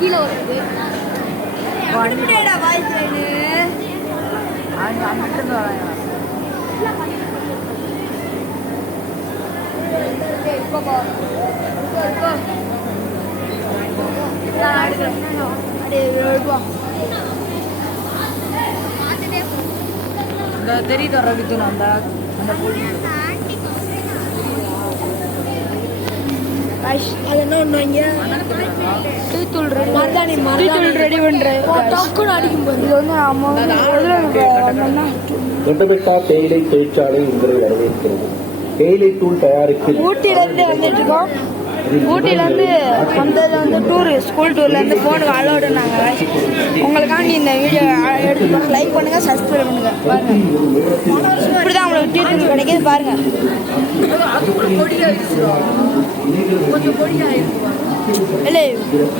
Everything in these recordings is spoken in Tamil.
கீழே வருது தெரியுது ரவித்து அந்த அது என்ன ஒண்ணுங்க டீத்தூள் ரெடி பண்றேன் டக்குன்னு அடிக்கும்போது இது வந்து தொட்டபெட்டா தேயிலை தொழிற்சாலை உங்களை வரவேற்கிறது. தேயிலை தூள் தயாரிப்பில் ஊட்டியிலேருந்து வந்துட்டு இருக்கோம். ஊட்டியிலேருந்து வந்தது வந்து டூரு, ஸ்கூல் டூர்லேருந்து ஃபோனுக்கு அலோடுனாங்க. உங்களுக்காண்டி இந்த வீடியோ எடுத்து லைக் பண்ணுங்க, சப்ஸ்கிரைப் பண்ணுங்க. பாருங்க இப்படி தான் உங்களுக்கு டீத்தூள் கிடைக்கிது பாருங்க. இல்லை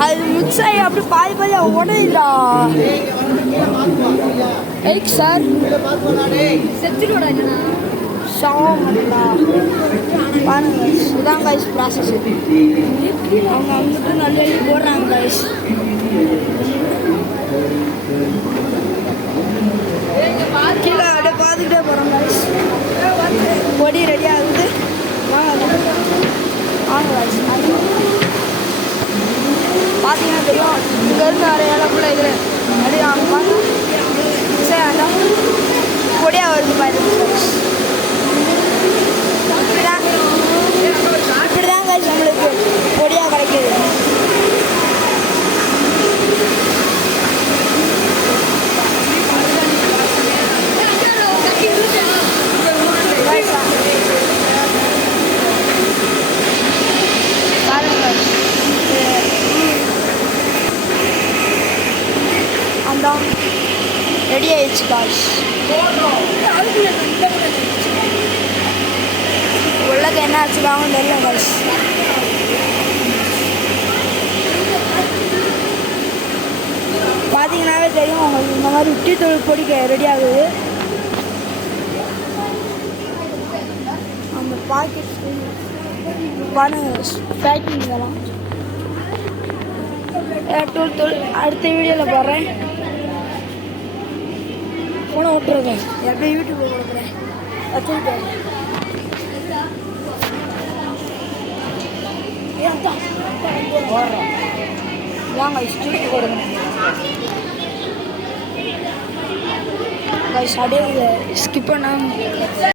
அது மிக்ஸ் ஆகி அப்படி பாதி உடையுதா சார் சாவா பாருங்க. இதுதான் கைஸ் ப்ராசஸ். அவங்க வந்துட்டு நல்ல போடுறாங்க கைஸ். கீழே அப்படியே பார்த்துக்கிட்டே போகிறோம் கைஸ். பொடி ரெடி ஆகுது. வாங்க கைஸ். பார்த்தீங்கன்னா தெரியும் இங்கேருந்து வர ஏழக்குள்ள இது அப்படி அவங்க பாருங்க சரி அதான் பொடியாக வருது பாருங்க. இப்படிதான் கைஸ் நம்மளுக்கு பொடியாக கிடைக்கிது. அந்த ரெடி ஆயிடுச்சு காய்ஸ். உள்ளது என்ன வச்சுக்காங்க தெரியல காய்ஸ். பார்த்தீங்கன்னாவே தெரியும் உங்களுக்கு இந்த மாதிரி டீ தூள் பொடிக்க ரெடி ஆகுது. அந்த பாக்கெட் பாருங்க பேக்கிங் இதெல்லாம் தூள் அடுத்த வீடியோவில் போடுறேன். ஃபோனை விட்டுருங்க எப்படி யூடியூப்பில் கொடுக்குறேன் வச்சுருக்கேன். வாங்க ஸ்ட்ரீட் போடுங்க ஸ்கிப் பண்ணாமல்